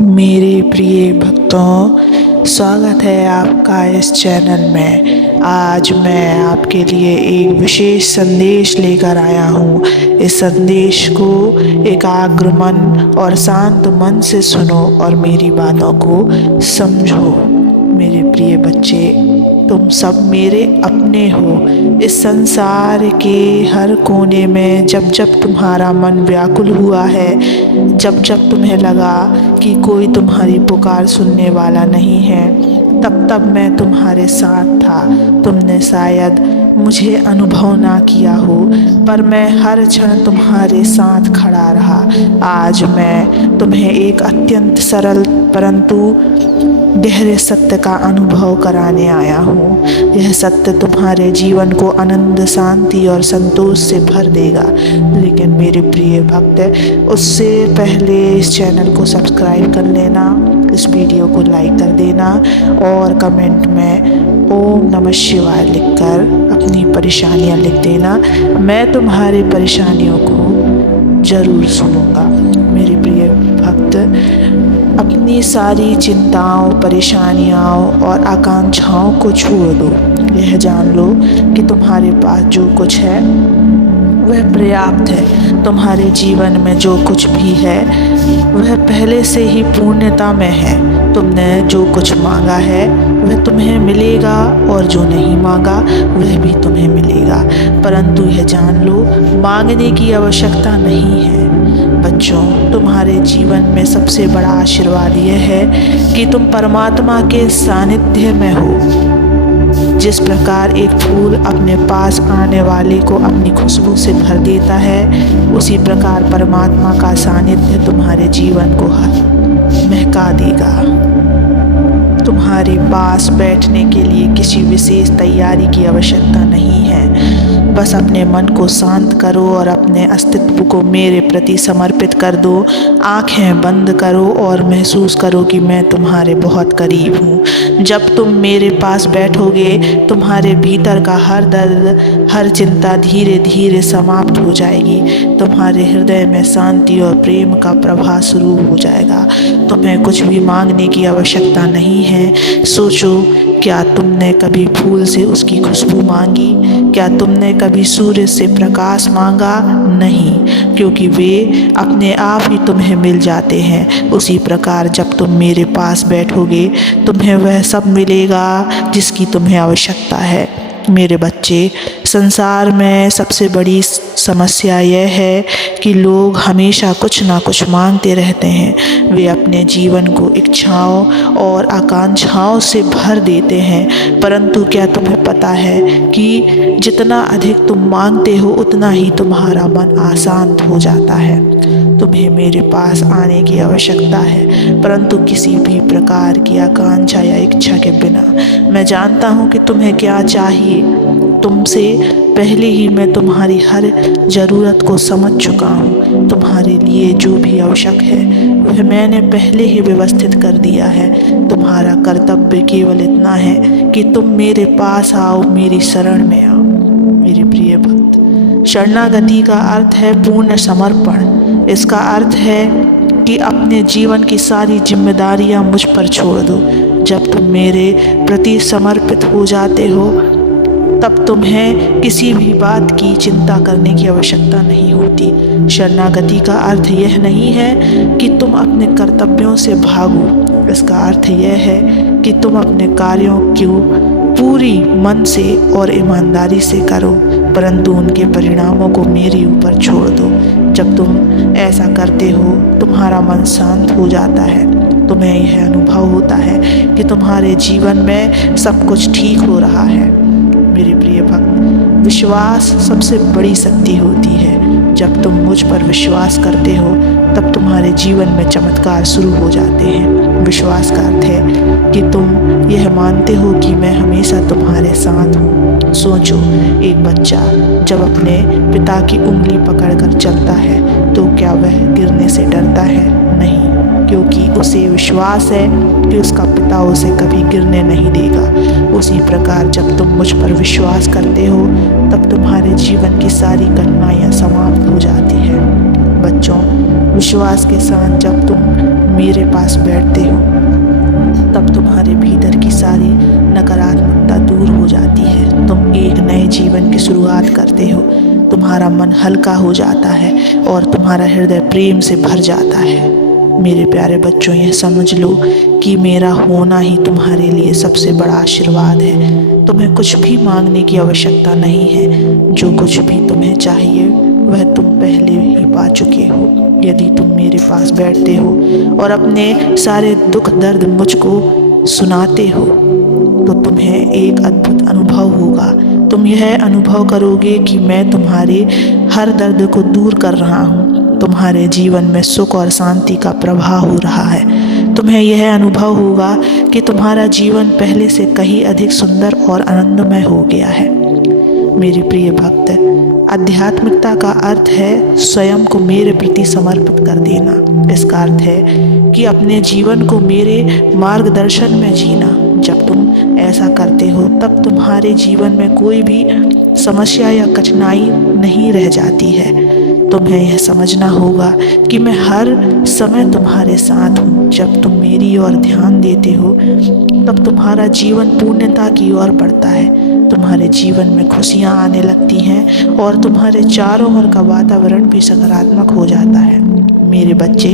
मेरे प्रिय भक्तों, स्वागत है आपका इस चैनल में। आज मैं आपके लिए एक विशेष संदेश लेकर आया हूँ। इस संदेश को एकाग्र मन और शांत मन से सुनो और मेरी बातों को समझो। मेरे प्रिय बच्चे, तुम सब मेरे अपने हो। इस संसार के हर कोने में जब जब तुम्हारा मन व्याकुल हुआ है, जब जब तुम्हें लगा कि कोई तुम्हारी पुकार सुनने वाला नहीं है, तब तब मैं तुम्हारे साथ था। तुमने शायद मुझे अनुभव ना किया हो, पर मैं हर क्षण तुम्हारे साथ खड़ा रहा। आज मैं तुम्हें एक अत्यंत सरल परंतु गहरे सत्य का अनुभव कराने आया हूँ। यह सत्य तुम्हारे जीवन को आनंद, शांति और संतोष से भर देगा। लेकिन मेरे प्रिय भक्त, उससे पहले इस चैनल को सब्सक्राइब कर लेना, इस वीडियो को लाइक कर देना और कमेंट में ओम नमः शिवाय लिखकर अपनी परेशानियाँ लिख देना। मैं तुम्हारी परेशानियों को ज़रूर सुनूंगा। मेरे प्रिय भक्त, अपनी सारी चिंताओं, परेशानियों और आकांक्षाओं को छोड़ दो। यह जान लो कि तुम्हारे पास जो कुछ है वह पर्याप्त है। तुम्हारे जीवन में जो कुछ भी है वह पहले से ही पूर्णता में है। तुमने जो कुछ मांगा है वह तुम्हें मिलेगा और जो नहीं मांगा वह भी तुम्हें मिलेगा। परंतु यह जान लो, मांगने की आवश्यकता नहीं है। बच्चों, तुम्हारे जीवन में सबसे बड़ा आशीर्वाद यह है कि तुम परमात्मा के सानिध्य में हो। जिस प्रकार एक फूल अपने पास आने वाले को अपनी खुशबू से भर देता है, उसी प्रकार परमात्मा का सानिध्य तुम्हारे जीवन को महका देगा। तुम्हारे पास बैठने के लिए किसी विशेष तैयारी की आवश्यकता नहीं है। बस अपने मन को शांत करो और अपने अस्तित्व को मेरे प्रति समर्पित कर दो। आंखें बंद करो और महसूस करो कि मैं तुम्हारे बहुत करीब हूँ। जब तुम मेरे पास बैठोगे, तुम्हारे भीतर का हर दर्द, हर चिंता धीरे धीरे समाप्त हो जाएगी। तुम्हारे हृदय में शांति और प्रेम का प्रवाह शुरू हो जाएगा। तुम्हें कुछ भी मांगने की आवश्यकता नहीं है। सोचो, क्या तुमने कभी फूल से उसकी खुशबू मांगी? क्या तुमने कभी सूर्य से प्रकाश मांगा? नहीं, क्योंकि वे अपने आप ही तुम्हें मिल जाते हैं। उसी प्रकार जब तुम मेरे पास बैठोगे, तुम्हें वह सब मिलेगा जिसकी तुम्हें आवश्यकता है। मेरे बच्चे, संसार में सबसे बड़ी समस्या यह है कि लोग हमेशा कुछ ना कुछ मांगते रहते हैं। वे अपने जीवन को इच्छाओं और आकांक्षाओं से भर देते हैं। परंतु क्या तुम्हें पता है कि जितना अधिक तुम मांगते हो, उतना ही तुम्हारा मन अशांत हो जाता है। तुम्हें मेरे पास आने की आवश्यकता है, परंतु किसी भी प्रकार की आकांक्षा या इच्छा के बिना। मैं जानता हूँ कि तुम्हें क्या चाहिए। तुमसे पहले ही मैं तुम्हारी हर ज़रूरत को समझ चुका हूँ। तुम्हारे लिए जो भी आवश्यक है वह मैंने पहले ही व्यवस्थित कर दिया है। तुम्हारा कर्तव्य केवल इतना है कि तुम मेरे पास आओ, मेरी शरण में आओ। मेरे प्रिय भक्त, शरणागति का अर्थ है पूर्ण समर्पण। इसका अर्थ है कि अपने जीवन की सारी जिम्मेदारियां मुझ पर छोड़ दो। जब तुम मेरे प्रति समर्पित हो जाते हो, तब तुम्हें किसी भी बात की चिंता करने की आवश्यकता नहीं होती। शरणागति का अर्थ यह नहीं है कि तुम अपने कर्तव्यों से भागो। इसका अर्थ यह है कि तुम अपने कार्यों को पूरी मन से और ईमानदारी से करो, परंतु उनके परिणामों को मेरे ऊपर छोड़ दो। जब तुम ऐसा करते हो, तुम्हारा मन शांत हो जाता है। तुम्हें यह अनुभव होता है कि तुम्हारे जीवन में सब कुछ ठीक हो रहा है। मेरे प्रिय भक्त, विश्वास सबसे बड़ी शक्ति होती है। जब तुम मुझ पर विश्वास करते हो, तब तुम्हारे जीवन में चमत्कार शुरू हो जाते हैं। विश्वास का अर्थ है कि तुम यह मानते हो कि मैं हमेशा तुम्हारे साथ हूँ। सोचो, एक बच्चा जब अपने पिता की उंगली पकड़कर चलता है, तो क्या वह गिरने से डरता है? नहीं, क्योंकि उसे विश्वास है कि उसका पिता उसे कभी गिरने नहीं देगा। उसी प्रकार जब तुम मुझ पर विश्वास करते हो, तब तुम्हारे जीवन की सारी कठिनाइयाँ समाप्त हो जाती हैं। बच्चों, विश्वास के साथ जब तुम मेरे पास बैठते हो तब तुम्हारे भीतर की सारी नकारात्मकता दूर हो जाती है। तुम एक नए जीवन की शुरुआत करते हो। तुम्हारा मन हल्का हो जाता है और तुम्हारा हृदय प्रेम से भर जाता है। मेरे प्यारे बच्चों, यह समझ लो कि मेरा होना ही तुम्हारे लिए सबसे बड़ा आशीर्वाद है। तुम्हें कुछ भी मांगने की आवश्यकता नहीं है। जो कुछ भी तुम्हें चाहिए वह तुम पहले ही पा चुके हो। यदि तुम मेरे पास बैठते हो और अपने सारे दुख दर्द मुझको सुनाते हो तो तुम्हें एक अद्भुत अनुभव होगा। तुम यह अनुभव करोगे कि मैं तुम्हारे हर दर्द को दूर कर रहा हूँ। तुम्हारे जीवन में सुख और शांति का प्रवाह हो रहा है। तुम्हें यह अनुभव होगा कि तुम्हारा जीवन पहले से कहीं अधिक सुंदर और आनंदमय हो गया है। मेरे प्रिय भक्त, आध्यात्मिकता का अर्थ है स्वयं को मेरे प्रति समर्पित कर देना। इसका अर्थ है कि अपने जीवन को मेरे मार्गदर्शन में जीना। जब तुम ऐसा करते हो तब तुम्हारे जीवन में कोई भी समस्या या कठिनाई नहीं रह जाती है। तुम्हें यह समझना होगा कि मैं हर समय तुम्हारे साथ हूँ। जब तुम मेरी ओर ध्यान देते हो तब तुम्हारा जीवन पूर्णता की ओर बढ़ता है। तुम्हारे जीवन में खुशियाँ आने लगती हैं और तुम्हारे चारों ओर का वातावरण भी सकारात्मक हो जाता है। मेरे बच्चे,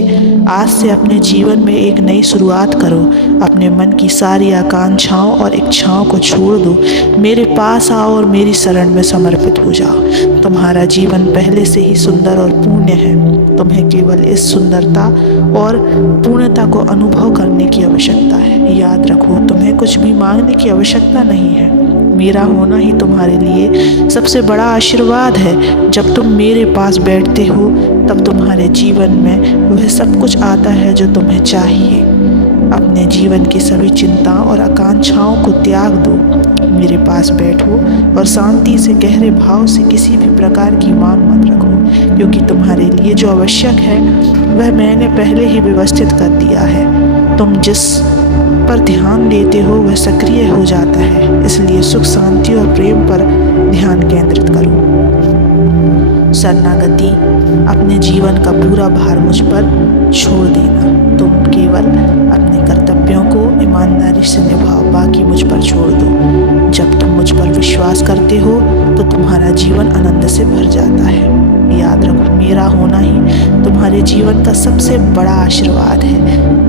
आज से अपने जीवन में एक नई शुरुआत करो। अपने मन की सारी आकांक्षाओं और इच्छाओं को छोड़ दो। मेरे पास आओ और मेरी शरण में समर्पित हो जाओ। तुम्हारा जीवन पहले से ही सुंदर और पुण्य है। तुम्हें केवल इस सुंदरता और पूर्णता को अनुभव करने की आवश्यकता है। याद रखो, तुम्हें कुछ भी मांगने की आवश्यकता नहीं है। मेरा होना ही तुम्हारे लिए सबसे बड़ा आशीर्वाद है। जब तुम मेरे पास बैठते हो तब तुम्हारे जीवन में वह सब कुछ आता है जो तुम्हें चाहिए। अपने जीवन की सभी चिंताओं और आकांक्षाओं को त्याग दो। मेरे पास बैठो और शांति से, गहरे भाव से किसी भी प्रकार की मांग मत रखो, क्योंकि तुम्हारे लिए जो आवश्यक है वह मैंने पहले ही व्यवस्थित कर दिया है। तुम जिस पर ध्यान देते हो वह सक्रिय हो जाता है। इसलिए सुख, शांति और प्रेम पर ध्यान केंद्रित करो। शरणागति, अपने जीवन का पूरा भार मुझ पर छोड़ देना। तुम केवल अपने कर्तव्यों को ईमानदारी से निभाओ, बाकी मुझ पर छोड़ दो। जब तुम मुझ पर विश्वास करते हो तो तुम्हारा जीवन आनंद से भर जाता है। याद रखो, मेरा होना ही तुम्हारे जीवन का सबसे बड़ा आशीर्वाद है।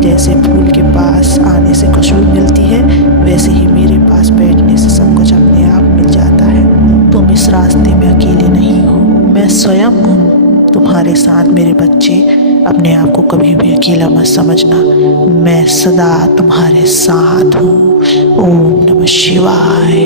जैसे फूल के पास आने से खुशबू मिलती है, वैसे ही मेरे पास बैठने से सब कुछ अपने आप मिल जाता है। तुम इस रास्ते में अकेले नहीं हो, मैं स्वयं हूँ तुम्हारे साथ। मेरे बच्चे, अपने आप को कभी भी अकेला मत समझना। मैं सदा तुम्हारे साथ हूँ। ओम नमः शिवाय।